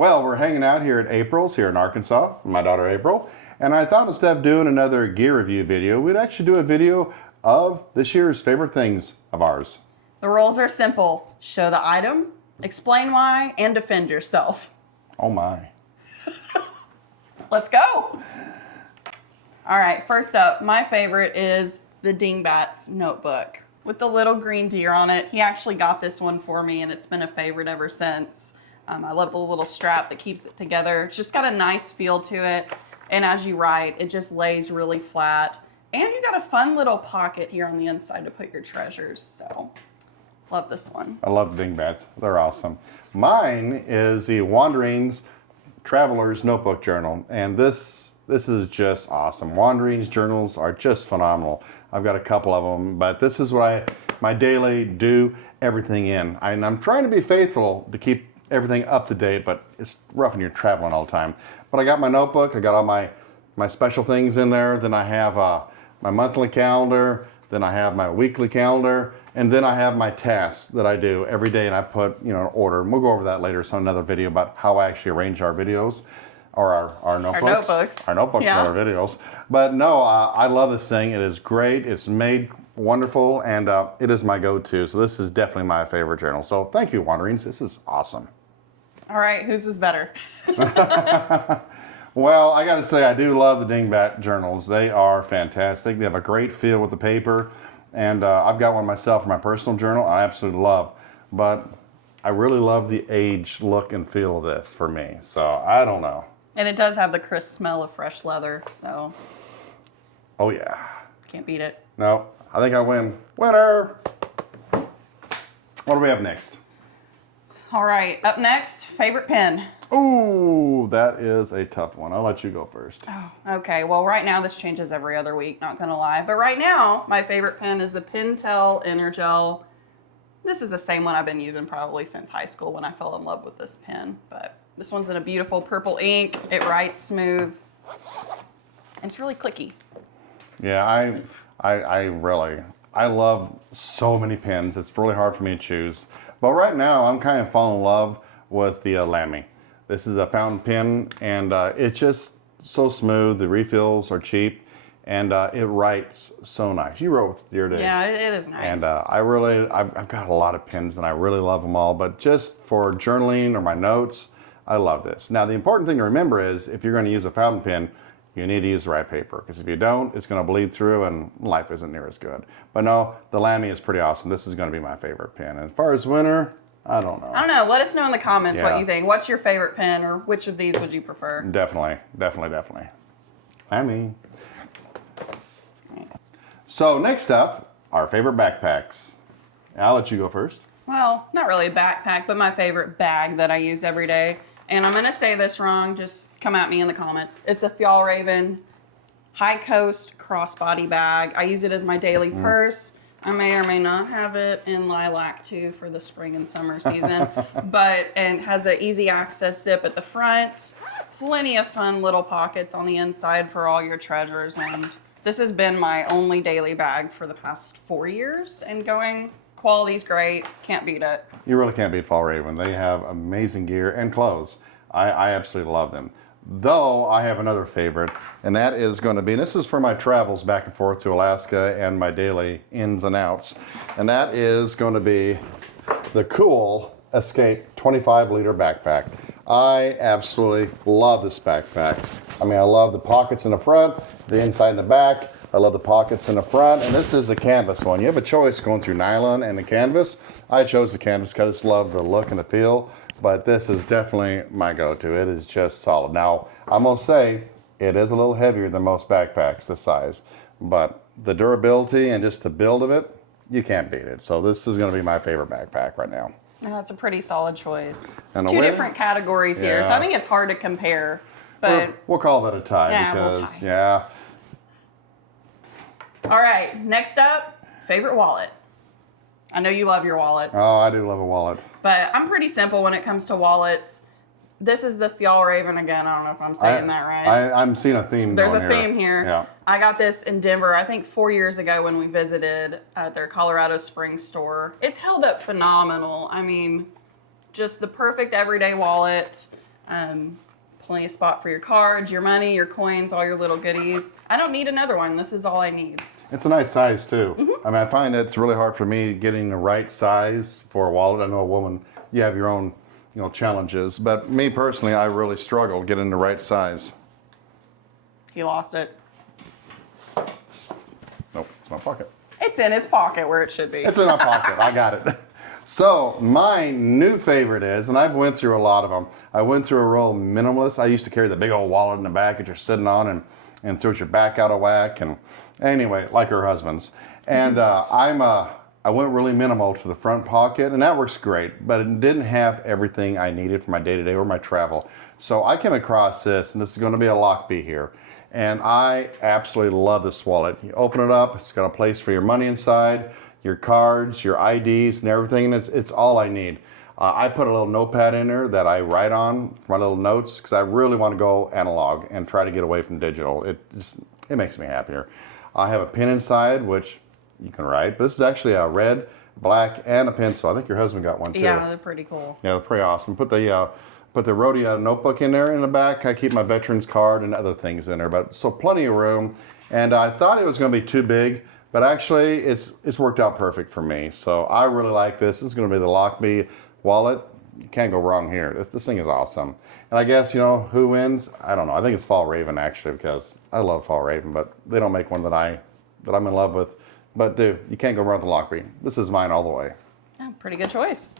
Well, we're hanging out here at April's here in Arkansas, my daughter April, and I thought instead of doing another gear review video, we'd actually do a video of this year's favorite things of ours. The rules are simple. Show the item, explain why, and defend yourself. Oh my. Let's go. All right, first up, my favorite is the Dingbat's notebook with the little green deer on it. He actually got this one for me, and it's been a favorite ever since. I love the little strap that keeps it together. It's just got a nice feel to it. And as you write, it just lays really flat. And you got a fun little pocket here on the inside to put your treasures. So, love this one. I love Dingbats. They're awesome. Mine is the Wanderings Traveler's Notebook Journal. And this is just awesome. Wanderings journals are just phenomenal. I've got a couple of them, but this is what my daily do everything in. And I'm trying to be faithful to keep everything up to date, but it's rough when you're traveling all the time. But I got my notebook, I got all my special things in there, then I have my monthly calendar, then I have my weekly calendar, and then I have my tasks that I do every day, and I put, an order. And we'll go over that later, so another video about how I actually arrange our videos, or our notebooks. Our notebooks. Our notebooks Yeah. and our videos. But no, I love this thing. It is great. It's made wonderful, and it is my go-to. So this is definitely my favorite journal. So thank you, Wanderings. This is awesome. All right, whose was better? Well, I got to say, I do love the Dingbat journals. They are fantastic. They have a great feel with the paper, and I've got one myself for my personal journal. I absolutely love, but I really love the age look and feel of this for me. So I don't know. And it does have the crisp smell of fresh leather, so Oh yeah. can't beat it. No, I think I win. Winner. What do we have next? All right, up next, favorite pen. Ooh, that is a tough one. I'll let you go first. Oh, okay. Well, right now this changes every other week, not gonna lie. But right now, my favorite pen is the Pentel Energel. This is the same one I've been using probably since high school when I fell in love with this pen. But this one's in a beautiful purple ink. It writes smooth. It's really clicky. Yeah, I love so many pens. It's really hard for me to choose. But right now, I'm kind of falling in love with the Lamy. This is a fountain pen, and it's just so smooth. The refills are cheap, and it writes so nice. You wrote with your day. Yeah, it is nice. And I've got a lot of pens, and I really love them all. But just for journaling or my notes, I love this. Now, the important thing to remember is if you're going to use a fountain pen, you need to use the right paper, because if you don't, it's going to bleed through and life isn't near as good. But no, the Lamy is pretty awesome. This is going to be my favorite pen. And as far as winner, I don't know. I don't know. Let us know in the comments what Yeah. you think. What's your favorite pen, or which of these would you prefer? Definitely. Lamy. So next up, our favorite backpacks. I'll let you go first. Well, not really a backpack, but my favorite bag that I use every day. And I'm going to say this wrong. Just come at me in the comments. It's the Fjallraven High Coast crossbody bag. I use it as my daily purse. I may or may not have it in lilac too for the spring and summer season. And has an easy access zip at the front. Plenty of fun little pockets on the inside for all your treasures. And this has been my only daily bag for the past 4 years and going. Quality's great. Can't beat it. You really can't beat Fjallraven. They have amazing gear and clothes. I absolutely love them. Though I have another favorite, and that is going to be, and this is for my travels back and forth to Alaska and my daily ins and outs, and that is going to be the Cool Escape 25-liter backpack. I absolutely love this backpack. I mean, I love the pockets in the front, the inside and the back. I love the pockets in the front, and this is the canvas one. You have a choice going through nylon and the canvas. I chose the canvas because I just love the look and the feel, but this is definitely my go-to. It is just solid. Now, I'm gonna say it is a little heavier than most backpacks this size, but the durability and just the build of it, you can't beat it. So this is gonna be my favorite backpack right now. That's a pretty solid choice. And Two different categories here, so Yeah. I think it's hard to compare. But We'll call that a tie Yeah, we'll because, tie. yeah. all right, next up, favorite wallet. I know you love your wallets, Oh, I do love a wallet. but I'm pretty simple when it comes to wallets. This is the Fjallraven again. I don't know if I'm saying that right. I'm seeing a theme. There's going a theme here. Yeah. I got this in Denver, I think 4 years ago when we visited at their Colorado Springs store. It's held up phenomenal. I mean, just the perfect everyday wallet. Plenty of spot for your cards, your money, your coins, all your little goodies. I don't need another one. This is all I need. It's a nice size too. I mean, I find it's really hard for me getting the right size for a wallet. I know a woman, you have your own, challenges, but me personally, I really struggle getting the right size. He lost it. Nope, it's my pocket. It's in his pocket where it should be. It's in my pocket. I got it. So my new favorite is, and I've went through a lot of them. I went through a real minimalist. I used to carry the big old wallet in the back that you're sitting on and throws your back out of whack. And anyway, like her husband's. And I went really minimal to the front pocket, and that works great. But it didn't have everything I needed for my day-to-day or my travel. So I came across this, and this is going to be a Lockbee here. And I absolutely love this wallet. You open it up, it's got a place for your money inside, your cards, your IDs, and everything. And it's all I need. I put a little notepad in there that I write on for my little notes because I really want to go analog and try to get away from digital. It makes me happier. I have a pen inside, which you can write. But this is actually a red, black, and a pencil. I think your husband got one too. Yeah, they're pretty cool. Yeah, they're pretty awesome. Put the Rhodia notebook in there in the back. I keep my veterans card and other things in there, but so plenty of room. And I thought it was going to be too big, but actually it's worked out perfect for me. So I really like this. This is going to be the Lockbee wallet. You can't go wrong here. This thing is awesome. And I guess, who wins? I don't know. I think it's Fall Raven actually, because I love Fall Raven, but they don't make one that I'm in love with. But dude, you can't go wrong with the Lockbee. This is mine all the way. Yeah, pretty good choice.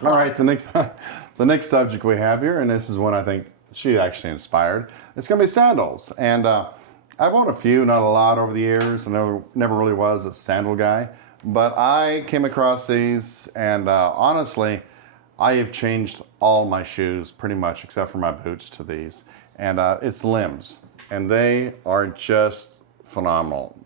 All right, the next subject we have here, and this is one I think she actually inspired. It's going to be sandals, and I've owned a few, not a lot, over the years. I never really was a sandal guy, but I came across these, and honestly, I have changed all my shoes pretty much, except for my boots, to these, and it's limbs, and they are just phenomenal.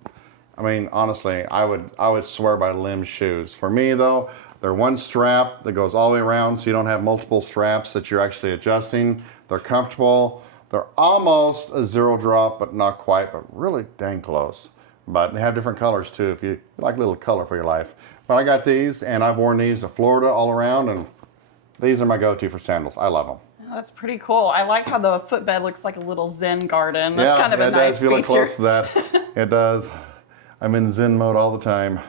I mean, honestly, I would swear by Lim's shoes. For me, though, they're one strap that goes all the way around, so you don't have multiple straps that you're actually adjusting. They're comfortable. They're almost a zero drop, but not quite, but really dang close. But they have different colors, too, if you like a little color for your life. But I got these, and I've worn these to Florida all around, and these are my go-to for sandals. I love them. Oh, that's pretty cool. I like how the footbed looks like a little Zen garden. That's kind of a nice feature. Yeah, it does feel close to that. It does. I'm in Zen mode all the time.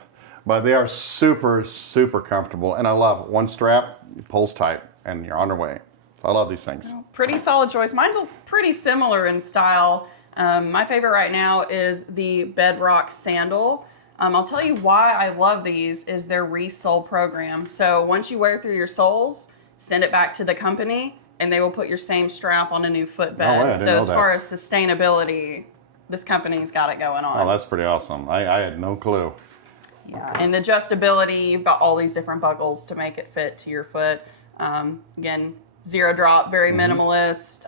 But they are super, super comfortable. And I love it. One strap, it pulls tight, and you're on your way. I love these things. Pretty solid choice. Mine's pretty similar in style. My favorite right now is the Bedrock sandal. I'll tell you why I love these is their resole program. So once you wear through your soles, send it back to the company, and they will put your same strap on a new footbed. No way, I didn't know as that. far as sustainability, this company's got it going on. Oh, that's pretty awesome. I had no clue. Yeah, and adjustability, you've got all these different buckles to make it fit to your foot. Again, zero drop, very minimalist,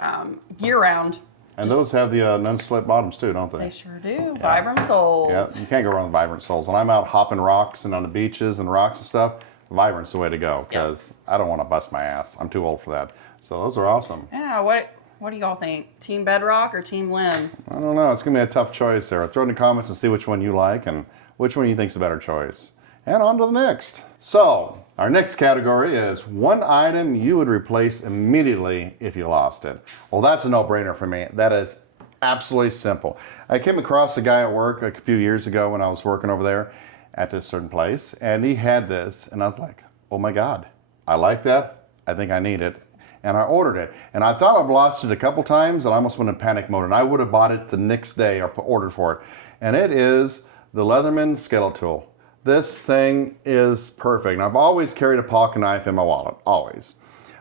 year round. And those have the non-slip bottoms too, don't they? They sure do. Yeah. Vibram soles. Yeah, you can't go wrong with Vibrant soles. When I'm out hopping rocks and on the beaches and rocks and stuff, Vibrant's the way to go because I don't want to bust my ass. I'm too old for that. So those are awesome. Yeah, what do y'all think? Team Bedrock or Team Limbs? I don't know. It's going to be a tough choice there. Throw in the comments and see which one you like and which one you think's a better choice. And on to the next. So, our next category is one item you would replace immediately if you lost it. Well, that's a no-brainer for me. That is absolutely simple. I came across a guy at work a few years ago when I was working over there at this certain place, and he had this, and I was like, oh my God, I like that. I think I need it. And I ordered it. And I thought I've lost it a couple times, and I almost went in panic mode, and I would have bought it the next day or ordered for it. And it is the Leatherman Skeletal. This thing is perfect. And I've always carried a pocket knife in my wallet, always.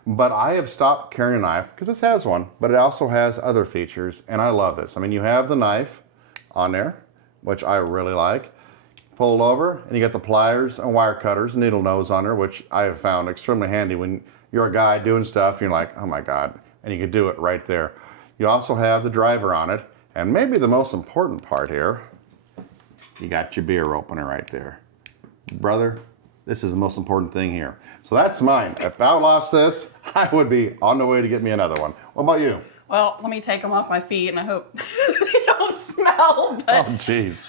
But I have stopped carrying a knife because this has one, but it also has other features, and I love this. I mean, you have the knife on there, which I really like. Pull it over, and you got the pliers and wire cutters, needle nose on there, which I have found extremely handy when you're a guy doing stuff, you're like, oh my God, and you can do it right there. You also have the driver on it, and maybe the most important part here, you got your beer opener right there. Brother, this is the most important thing here. So that's mine. If I lost this, I would be on the way to get me another one. What about you? Well, let me take them off my feet, and I hope they don't smell. But Oh, jeez.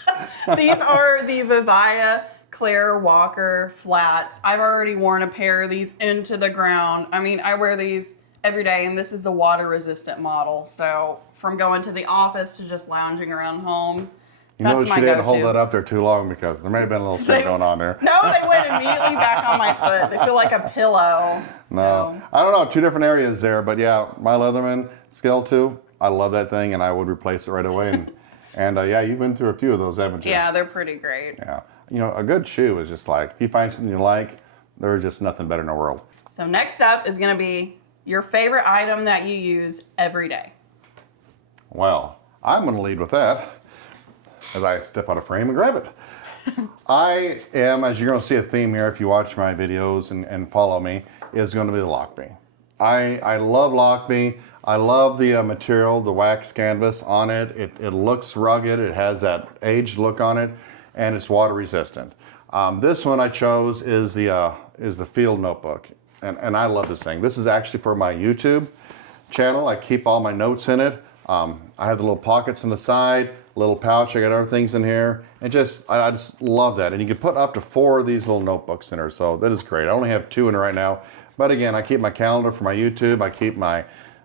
these are the Vivaia Claire Walker flats. I've already worn a pair of these into the ground. I mean, I wear these every day, and this is the water-resistant model. So from going to the office to just lounging around home, You that's notice my she didn't go-to. hold that up there too long because there may have been a little string going on there. No, they went immediately back on my foot. They feel like a pillow. No, I don't know, 2 different areas there, but yeah, my Leatherman Scale 2, I love that thing, and I would replace it right away. And yeah, you've been through a few of those, haven't you? Yeah, they're pretty great. Yeah. You know, a good shoe is just like, if you find something you like, there's just nothing better in the world. So next up is going to be your favorite item that you use every day. Well, I'm going to lead with that as I step out of frame and grab it. I am, as you're going to see a theme here if you watch my videos and follow me, is going to be the Lockme. I love Lockme. I love the material, the wax canvas on it. It looks rugged. It has that aged look on it, and it's water resistant. This one I chose is the Field Notebook, and I love this thing. This is actually for my YouTube channel. I keep all my notes in it. I have the little pockets on the side, little pouch. I got other things in here, and I just love that. And you can put up to 4 of these little notebooks in there, so that is great. I only have 2 in it right now, but again, I keep my calendar for my YouTube. I keep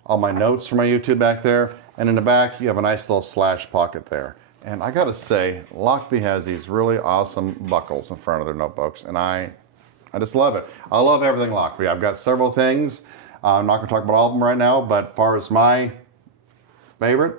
all my notes for my YouTube back there, and in the back you have a nice little slash pocket there. And I gotta say, Lockme has these really awesome buckles in front of their notebooks, and I just love it. I love everything Lockme. I've got several things. I'm not gonna talk about all of them right now, but as far as my favorite,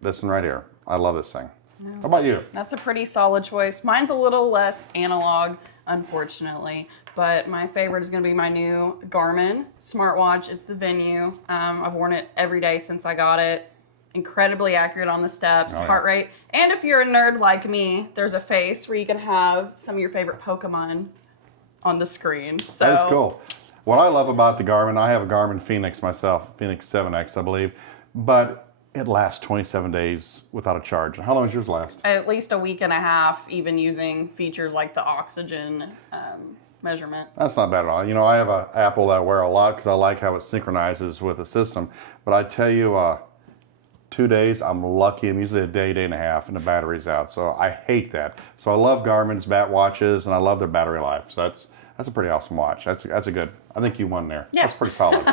this one right here. I love this thing. No. How about you? That's a pretty solid choice. Mine's a little less analog, unfortunately, but my favorite is going to be my new Garmin smartwatch. It's the Venue. I've worn it every day since I got it. Incredibly accurate on the steps, heart rate. And if you're a nerd like me, there's a face where you can have some of your favorite Pokemon on the screen. So that is cool. What I love about the Garmin, I have a Garmin Phoenix myself, Phoenix 7X, I believe, but it lasts 27 days without a charge. How long does yours last? At least a week and a half, even using features like the oxygen measurement. That's not bad at all. You know, I have an Apple that I wear a lot because I like how it synchronizes with the system. But I tell you, 2 days, I'm lucky. I'm usually a day and a half, and the battery's out. So I hate that. So I love Garmin's bat watches, and I love their battery life. So that's a pretty awesome watch. That's a good. I think you won there. Yeah. That's pretty solid.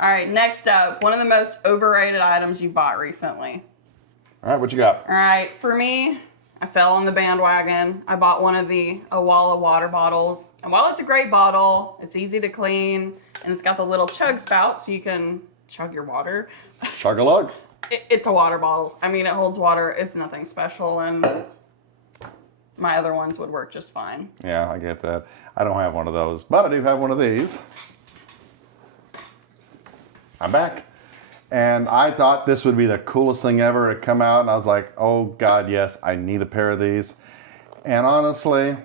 All right, next up, one of the most overrated items you bought recently. All right, what you got? All right, for me, I fell on the bandwagon. I bought one of the Owala water bottles. And while it's a great bottle, it's easy to clean, and it's got the little chug spout so you can chug your water. Chug-a-lug. It's a water bottle. I mean, it holds water. It's nothing special, and my other ones would work just fine. Yeah, I get that. I don't have one of those, but I do have one of these. I'm back. And I thought this would be the coolest thing ever to come out. And I was like, oh God, yes, I need a pair of these. And honestly,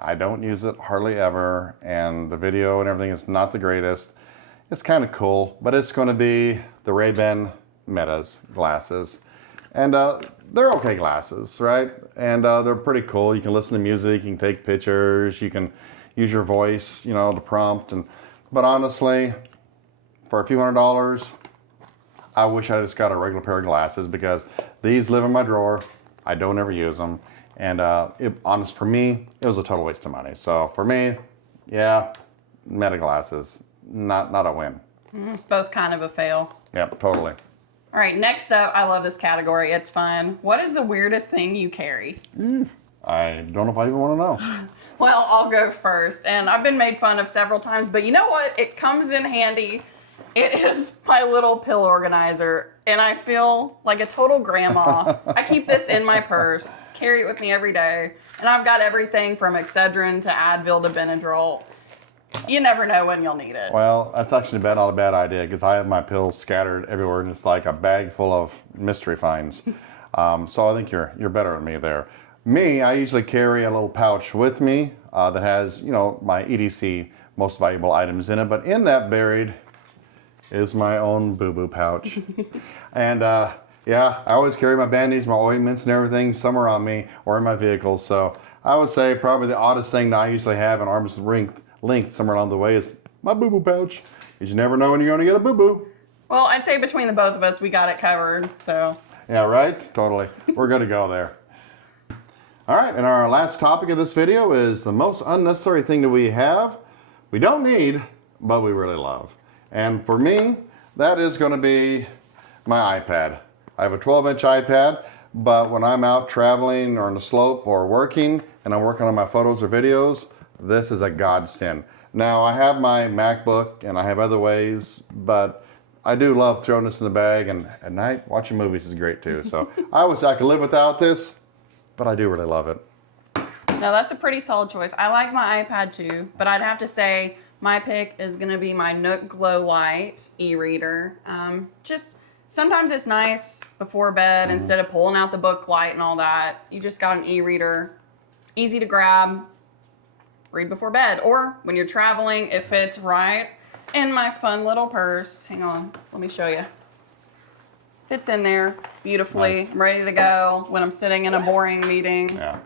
I don't use it hardly ever. And the video and everything is not the greatest. It's kind of cool, but it's going to be the Ray-Ban Metas glasses. And they're okay glasses, right? And they're pretty cool. You can listen to music, you can take pictures, you can use your voice, you know, to prompt. But honestly, for a few $100s, I wish I just got a regular pair of glasses because these live in my drawer. I don't ever use them. And for me, it was a total waste of money. So for me, yeah, Meta glasses, not a win. Both kind of a fail. Yep, totally. All right, next up, I love this category. It's fun. What is the weirdest thing you carry? I don't know if I even want to know. Well, I'll go first. And I've been made fun of several times, but you know what? It comes in handy. It is my little pill organizer, and I feel like a total grandma. I keep this in my purse, carry it with me every day, and I've got everything from Excedrin to Advil to Benadryl. You never know when you'll need it. Well, that's actually not a bad idea because I have my pills scattered everywhere, and it's like a bag full of mystery finds. So I think you're better than me there. Me, I usually carry a little pouch with me that has, you know, my EDC most valuable items in it, but in that buried is my own boo-boo pouch. And yeah, I always carry my Band-Aids, my ointments and everything somewhere on me or in my vehicle. So I would say probably the oddest thing that I usually have in arm's length somewhere along the way is my boo-boo pouch. Because you never know when you're going to get a boo-boo. Well, I'd say between the both of us, we got it covered, so. Yeah, right? Totally. We're good to go there. All right, and our last topic of this video is the most unnecessary thing that we have. We don't need, but we really love. And for me, that is going to be my iPad. I have a 12-inch iPad, but when I'm out traveling or on the slope or working and I'm working on my photos or videos, this is a godsend. Now, I have my MacBook and I have other ways, but I do love throwing this in the bag, and at night, watching movies is great too. So I could live without this, but I do really love it. No, that's a pretty solid choice. I like my iPad too, but I'd have to say my pick is going to be my Nook Glow Light e-reader. Just sometimes it's nice before bed, instead of pulling out the book light and all that, you just got an e-reader, easy to grab, read before bed. Or when you're traveling, it fits right in my fun little purse. Hang on, let me show you. Fits in there beautifully. Nice. I'm ready to go when I'm sitting in a boring meeting. Yeah.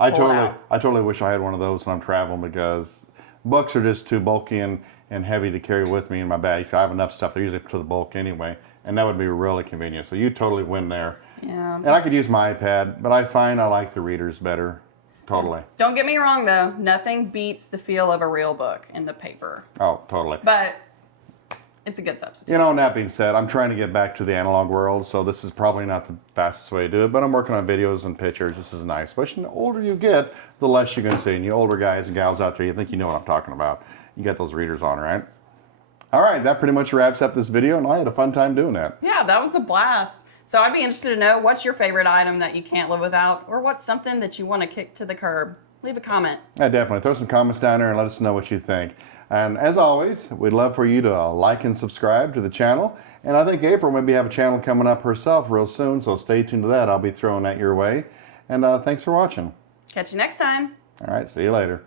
I totally wish I had one of those when I'm traveling, because books are just too bulky and heavy to carry with me in my bag. So I have enough stuff. They're usually to the bulk anyway, and that would be really convenient. So you totally win there. Yeah. And I could use my iPad, but I find I like the readers better. Totally. Don't get me wrong though, nothing beats the feel of a real book in the paper. Oh, totally. But it's a good substitute. You know, and that being said, I'm trying to get back to the analog world, so this is probably not the fastest way to do it, but I'm working on videos and pictures. This is nice. Especially the older you get, the less you're going to see. And you older guys and gals out there, you think you know what I'm talking about. You got those readers on, right? All right, that pretty much wraps up this video, and I had a fun time doing that. Yeah, that was a blast. So I'd be interested to know, what's your favorite item that you can't live without, or what's something that you want to kick to the curb? Leave a comment. Yeah, definitely. Throw some comments down there and let us know what you think. And as always, we'd love for you to like and subscribe to the channel. And I think April maybe have a channel coming up herself real soon, so stay tuned to that. I'll be throwing that your way. And thanks for watching. Catch you next time. All right, see you later.